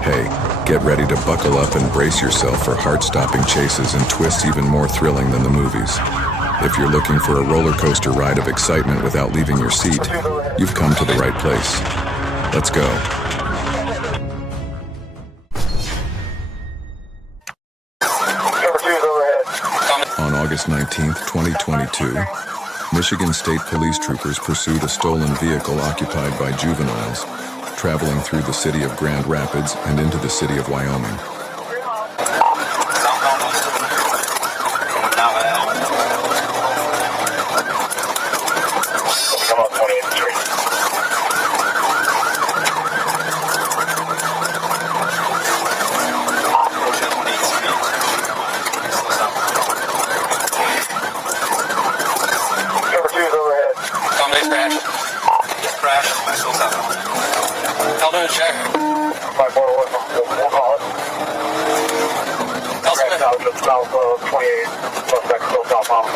Hey, get ready to buckle up and brace yourself for heart-stopping chases and twists even more thrilling than the movies. If you're looking for a roller coaster ride of excitement without leaving your seat, you've come to the right place. Let's go. On August 19th, 2022, Michigan State Police troopers pursued a stolen vehicle occupied by juveniles, traveling through the city of Grand Rapids and into the city of Wyoming. I'll do a check. We'll call it. Just south of 28, suspect still southbound.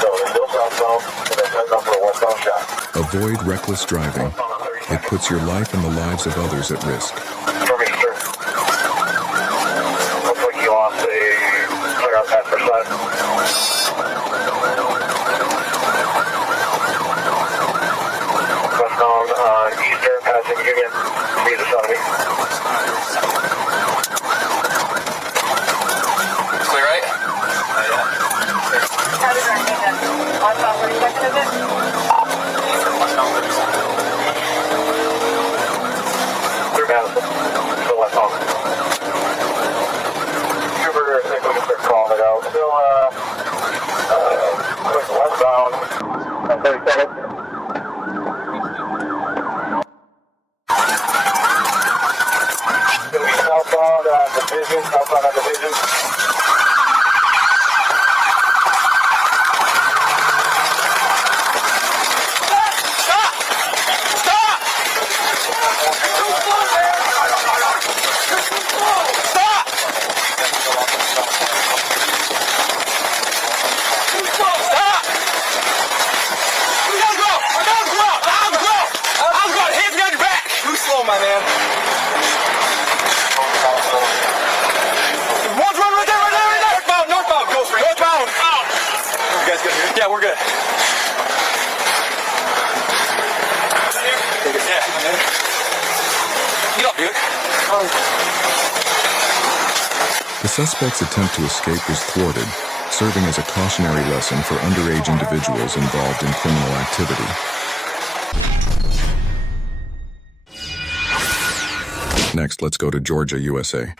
So they're still southbound, and they're heading up for a westbound shot. Avoid reckless driving. It puts your life and the lives of others at risk. For me, sir. Looks like you lost a clear out passenger side. Eastern passing Union, Visa Sunny. Clear right? Yeah. How did that mean that? Westbound 32nd, is it? Westbound 32nd. Clear Madison. Still westbound. Trooper, I think we can start calling it out. Still, westbound. 32nd. Southbound division, southbound on division. Stop! Stop! Stop! Stop! Hands behind your back! Too slow, my man. One's running right there. Northbound, go straight. Northbound. You guys good here? Yeah, we're good. Yeah. Get up, dude. The suspect's attempt to escape was thwarted, serving as a cautionary lesson for underage individuals involved in criminal activity. Next, let's go to Georgia, USA.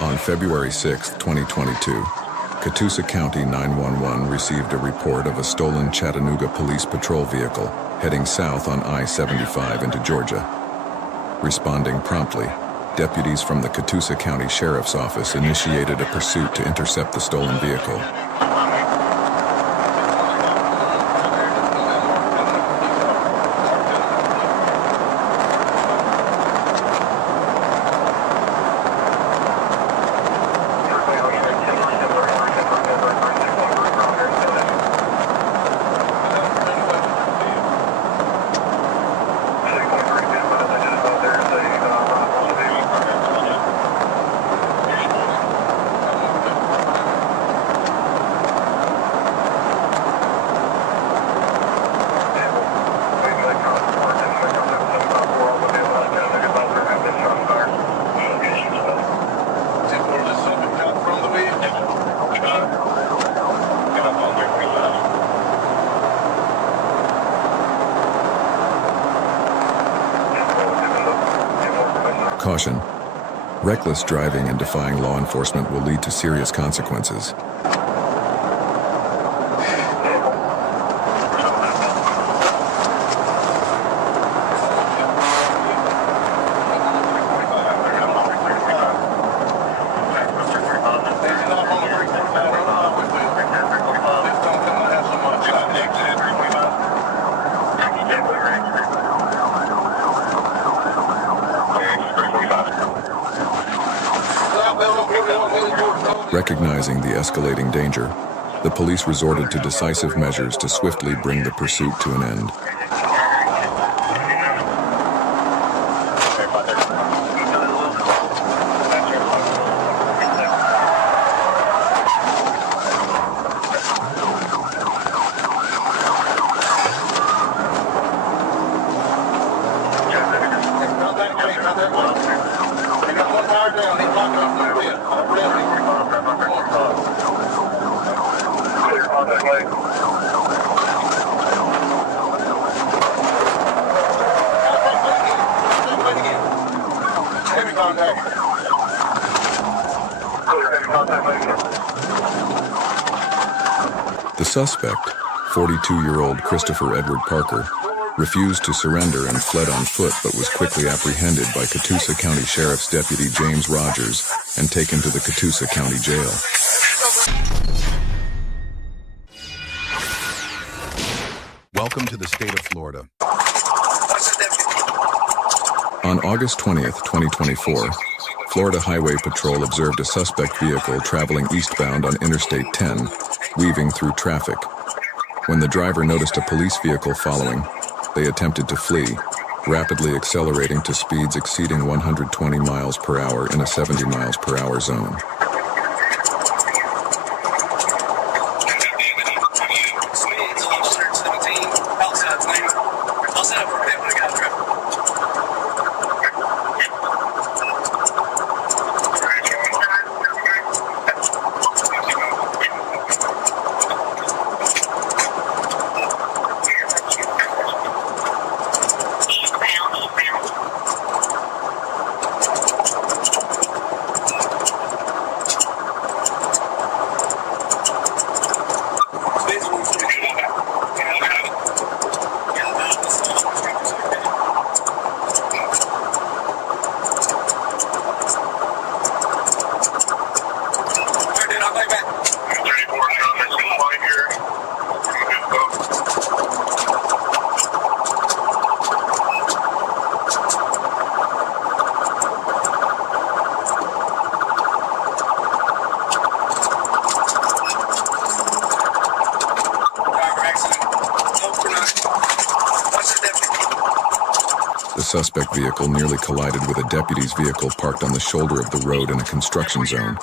On February 6, 2022, Catoosa County 911 received a report of a stolen Chattanooga police patrol vehicle heading south on I-75 into Georgia. Responding promptly, deputies from the Catoosa County Sheriff's Office initiated a pursuit to intercept the stolen vehicle. Caution. Reckless driving and defying law enforcement will lead to serious consequences. Recognizing the escalating danger, the police resorted to decisive measures to swiftly bring the pursuit to an end. The suspect, 42-year-old Christopher Edward Parker, refused to surrender and fled on foot but was quickly apprehended by Catoosa County Sheriff's Deputy James Rogers and taken to the Catoosa County Jail. Welcome to the state of Florida. On August 20th, 2024, Florida Highway Patrol observed a suspect vehicle traveling eastbound on Interstate 10, weaving through traffic. When the driver noticed a police vehicle following, they attempted to flee, rapidly accelerating to speeds exceeding 120 miles per hour in a 70 miles per hour zone. The suspect vehicle nearly collided with a deputy's vehicle parked on the shoulder of the road in a construction zone.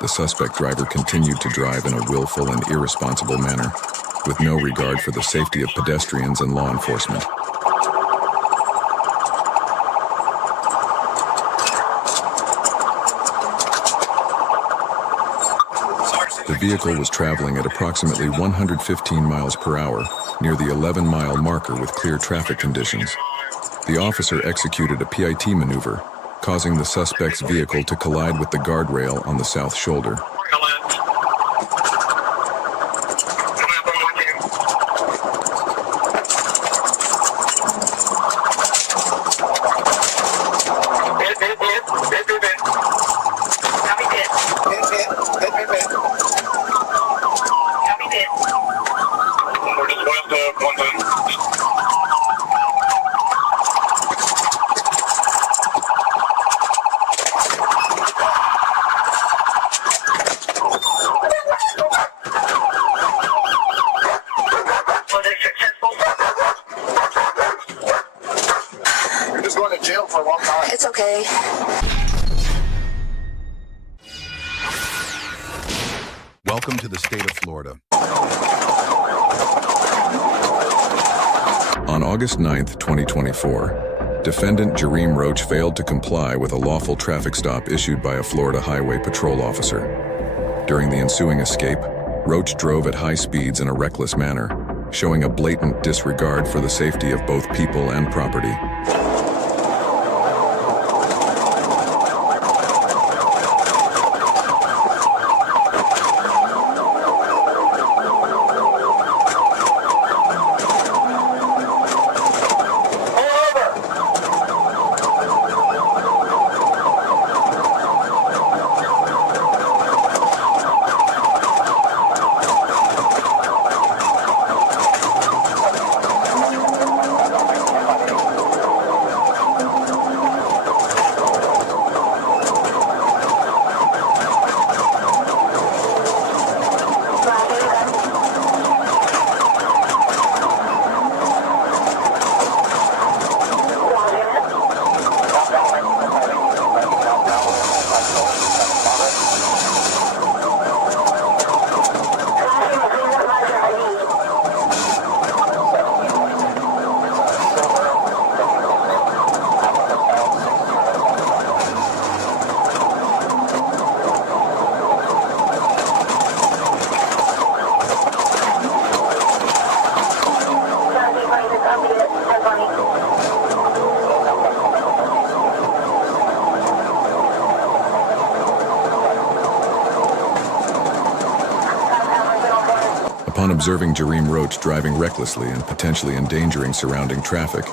The suspect driver continued to drive in a willful and irresponsible manner, with no regard for the safety of pedestrians and law enforcement. The vehicle was traveling at approximately 115 miles per hour near the 11-mile marker with clear traffic conditions. The officer executed a PIT maneuver, causing the suspect's vehicle to collide with the guardrail on the south shoulder. It's okay. Welcome to the state of Florida. On August 9th, 2024, defendant Jareem Roach failed to comply with a lawful traffic stop issued by a Florida Highway Patrol officer. During the ensuing escape, Roach drove at high speeds in a reckless manner, showing a blatant disregard for the safety of both people and property. Upon observing Jareem Roach driving recklessly and potentially endangering surrounding traffic,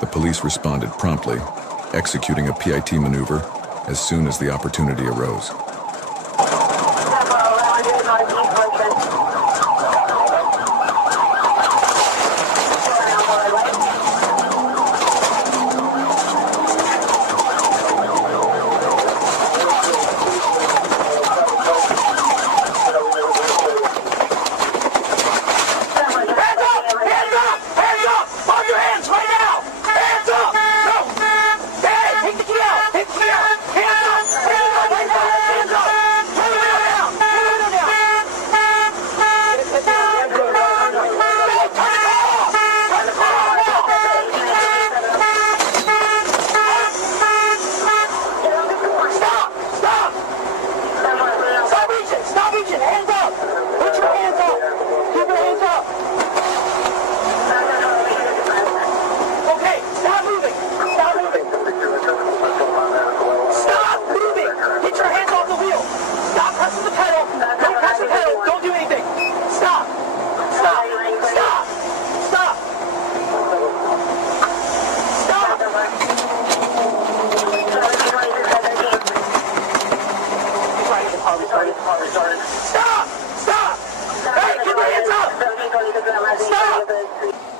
the police responded promptly, executing a PIT maneuver as soon as the opportunity arose.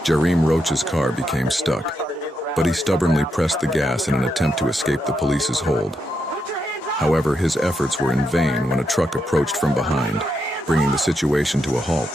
Jareem Roach's car became stuck, but he stubbornly pressed the gas in an attempt to escape the police's hold. However, his efforts were in vain when a truck approached from behind, bringing the situation to a halt.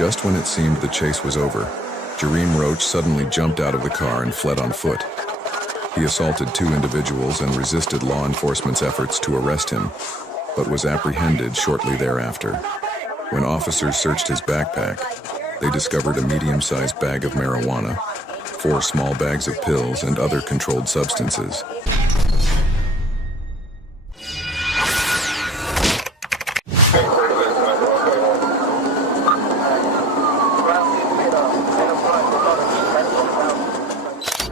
Just when it seemed the chase was over, Jareem Roach suddenly jumped out of the car and fled on foot. He assaulted two individuals and resisted law enforcement's efforts to arrest him, but was apprehended shortly thereafter. When officers searched his backpack, they discovered a medium-sized bag of marijuana, 4 small bags of pills, and other controlled substances.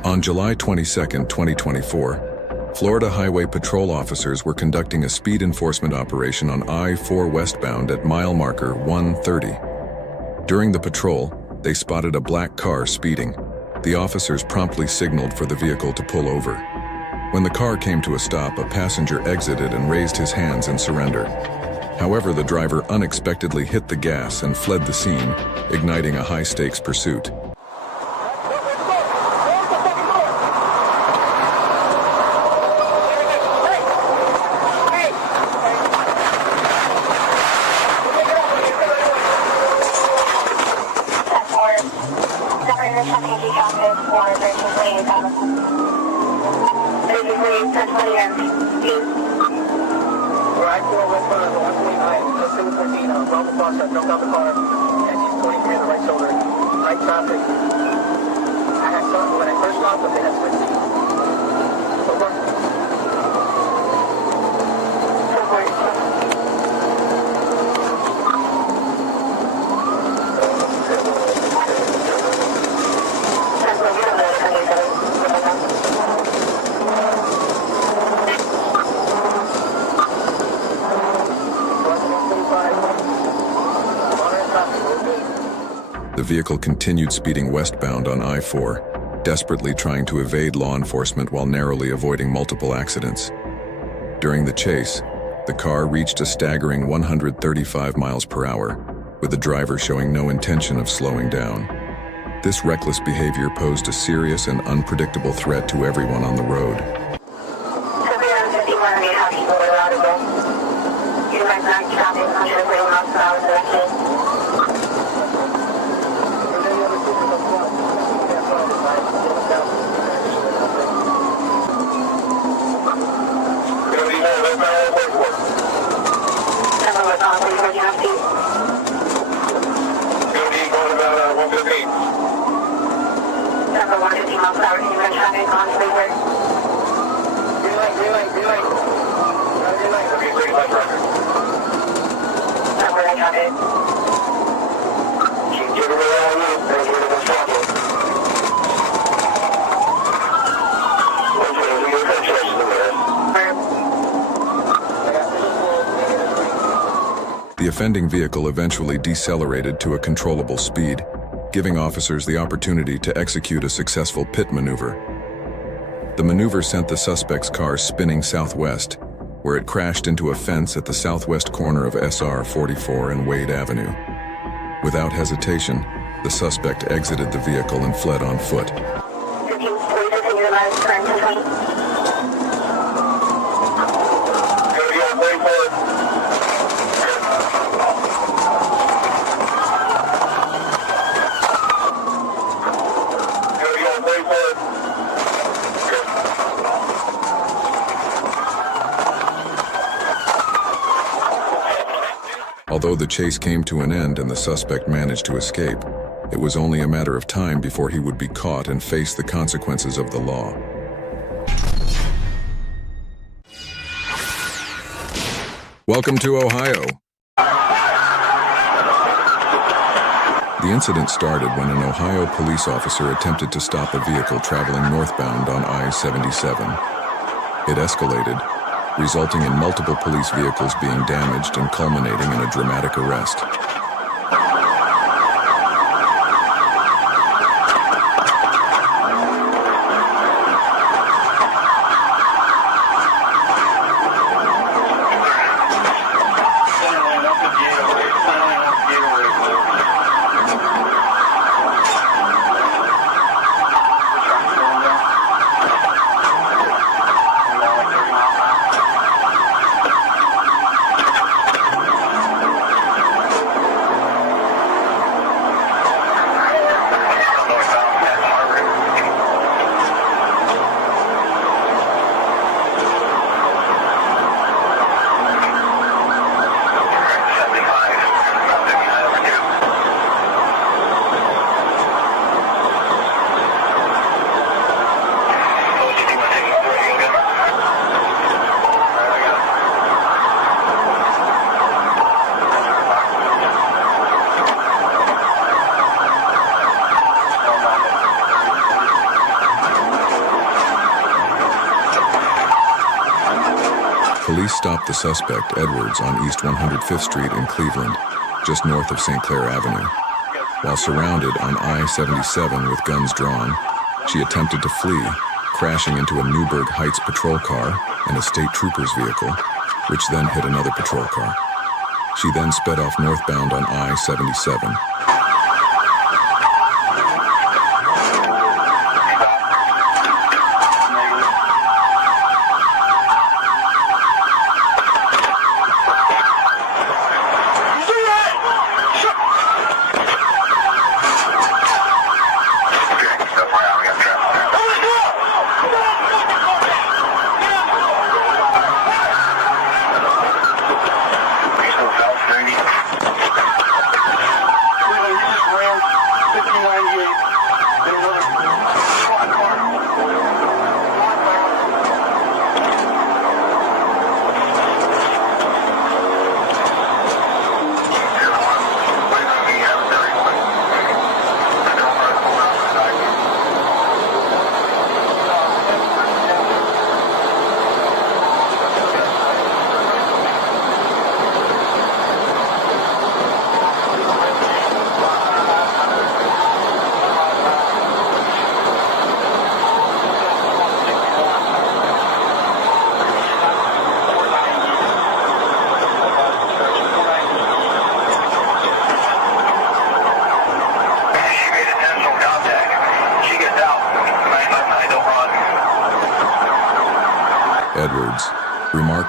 On July 22, 2024, Florida Highway Patrol officers were conducting a speed enforcement operation on I-4 westbound at mile marker 130. During the patrol, they spotted a black car speeding. The officers promptly signaled for the vehicle to pull over. When the car came to a stop, a passenger exited and raised his hands in surrender. However, the driver unexpectedly hit the gas and fled the scene, igniting a high-stakes pursuit. The vehicle continued speeding westbound on I-4, desperately trying to evade law enforcement while narrowly avoiding multiple accidents. During the chase, the car reached a staggering 135 miles per hour, with the driver showing no intention of slowing down. This reckless behavior posed a serious and unpredictable threat to everyone on the road. The offending vehicle eventually decelerated to a controllable speed, giving officers the opportunity to execute a successful pit maneuver. The maneuver sent the suspect's car spinning southwest, where it crashed into a fence at the southwest corner of SR 44 and Wade Avenue. Without hesitation, the suspect exited the vehicle and fled on foot. Although the chase came to an end and the suspect managed to escape, it was only a matter of time before he would be caught and face the consequences of the law. Welcome to Ohio. The incident started when an Ohio police officer attempted to stop a vehicle traveling northbound on I-77. It escalated, resulting in multiple police vehicles being damaged and culminating in a dramatic arrest. Police stopped the suspect, Edwards, on East 105th Street in Cleveland, just north of St. Clair Avenue. While surrounded on I-77 with guns drawn, she attempted to flee, crashing into a Newburgh Heights patrol car and a state trooper's vehicle, which then hit another patrol car. She then sped off northbound on I-77.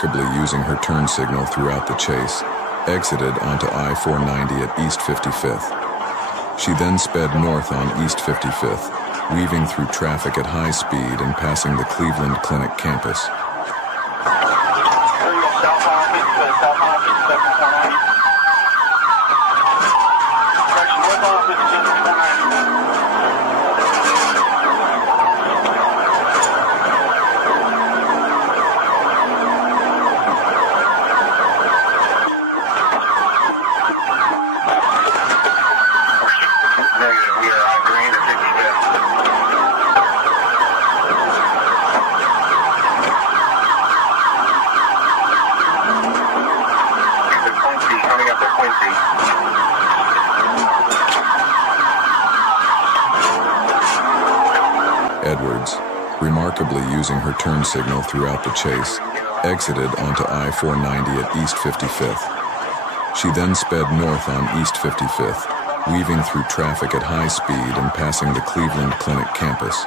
remarkably using her turn signal throughout the chase, exited onto I-490 at East 55th. She then sped north on East 55th, weaving through traffic at high speed and passing the Cleveland Clinic campus. Edwards, remarkably using her turn signal throughout the chase, exited onto I-490 at East 55th. She then sped north on East 55th, weaving through traffic at high speed and passing the Cleveland Clinic campus.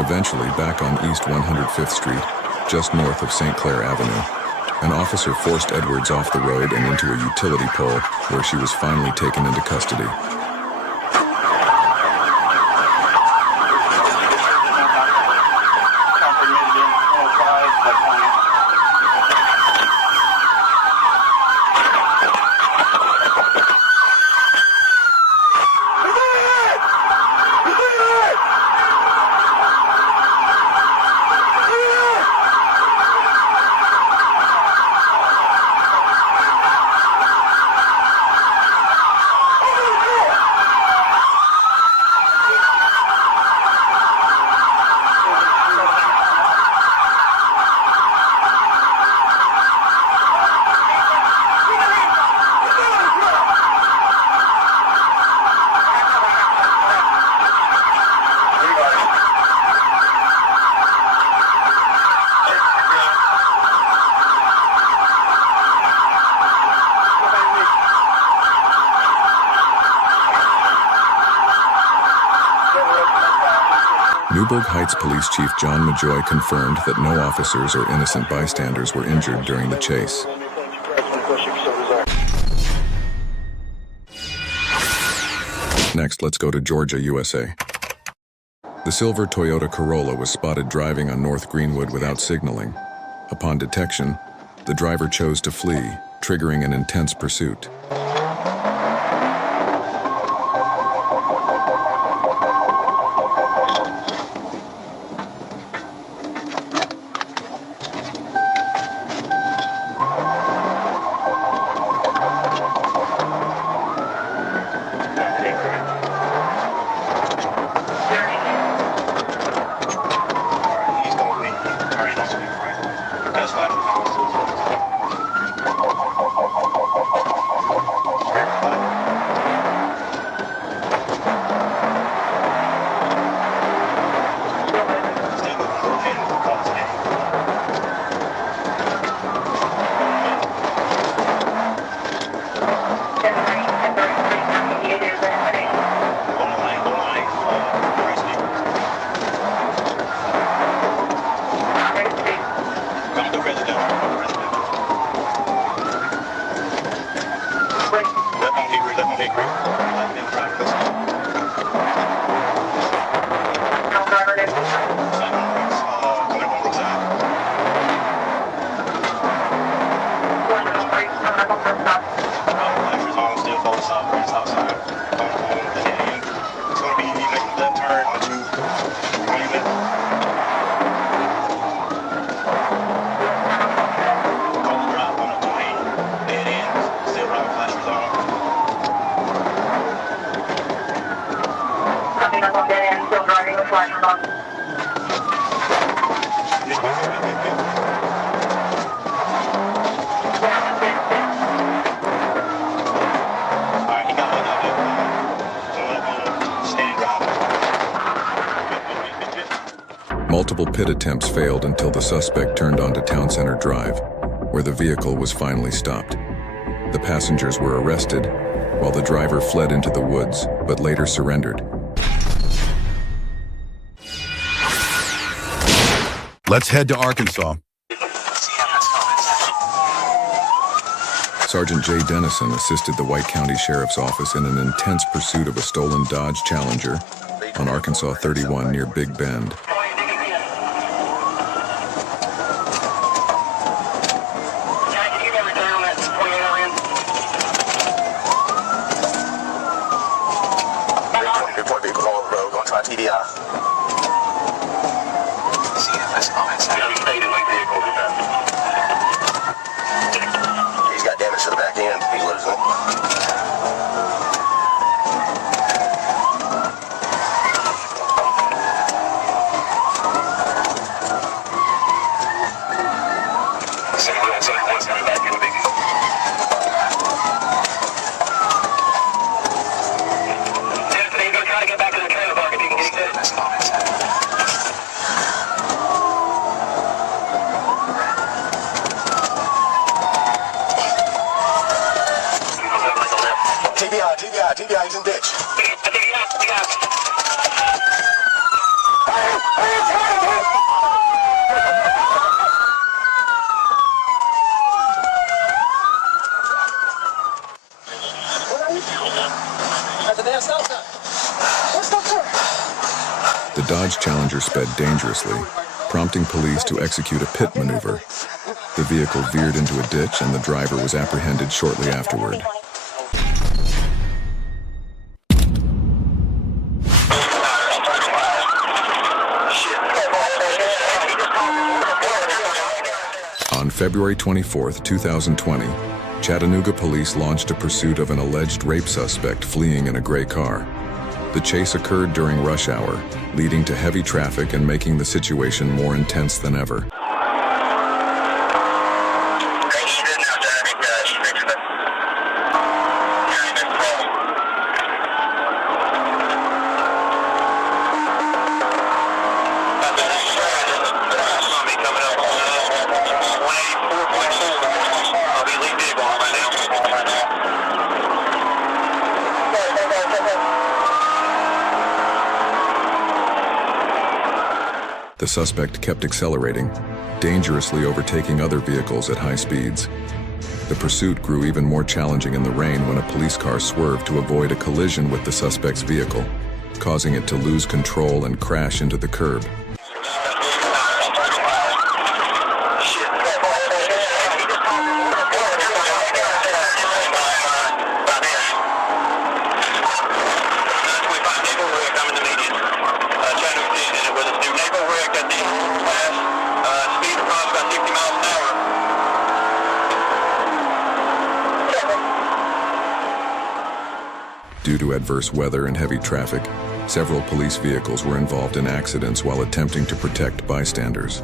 Eventually back on East 105th Street, just north of St. Clair Avenue, an officer forced Edwards off the road and into a utility pole where she was finally taken into custody. Newburgh Heights Police Chief John Majoy confirmed that no officers or innocent bystanders were injured during the chase. Next, let's go to Georgia, USA. The silver Toyota Corolla was spotted driving on North Greenwood without signaling. Upon detection, the driver chose to flee, triggering an intense pursuit. Multiple pit attempts failed until the suspect turned onto Town Center Drive, where the vehicle was finally stopped. The passengers were arrested, while the driver fled into the woods, but later surrendered. Let's head to Arkansas. Sergeant Jay Dennison assisted the White County Sheriff's Office in an intense pursuit of a stolen Dodge Challenger on Arkansas 31 near Big Bend. He's got damage to the back end. He's losing it. TBI, he's in ditch. The Dodge Challenger sped dangerously, prompting police to execute a pit maneuver. The vehicle veered into a ditch and the driver was apprehended shortly afterward. On February 24, 2020, Chattanooga police launched a pursuit of an alleged rape suspect fleeing in a gray car. The chase occurred during rush hour, leading to heavy traffic and making the situation more intense than ever. The suspect kept accelerating, dangerously overtaking other vehicles at high speeds. The pursuit grew even more challenging in the rain when a police car swerved to avoid a collision with the suspect's vehicle, causing it to lose control and crash into the curb. Due to adverse weather and heavy traffic, several police vehicles were involved in accidents while attempting to protect bystanders.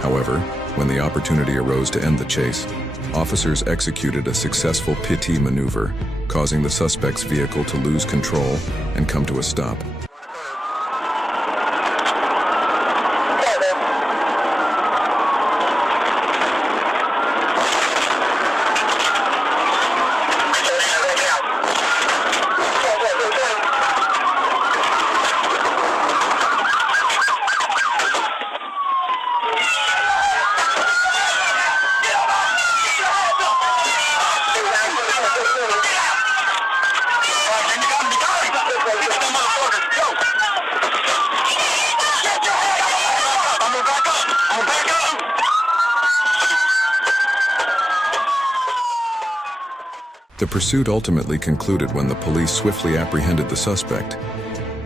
However, when the opportunity arose to end the chase, officers executed a successful pit maneuver, causing the suspect's vehicle to lose control and come to a stop. The pursuit ultimately concluded when the police swiftly apprehended the suspect.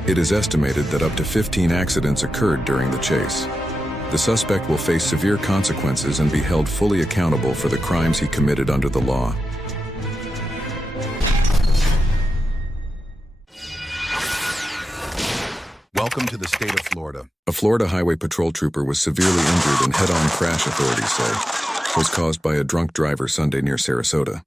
It is estimated that up to 15 accidents occurred during the chase. The suspect will face severe consequences and be held fully accountable for the crimes he committed under the law. Welcome to the state of Florida. A Florida Highway Patrol trooper was severely injured in head-on crash, authorities say, was caused by a drunk driver Sunday near Sarasota.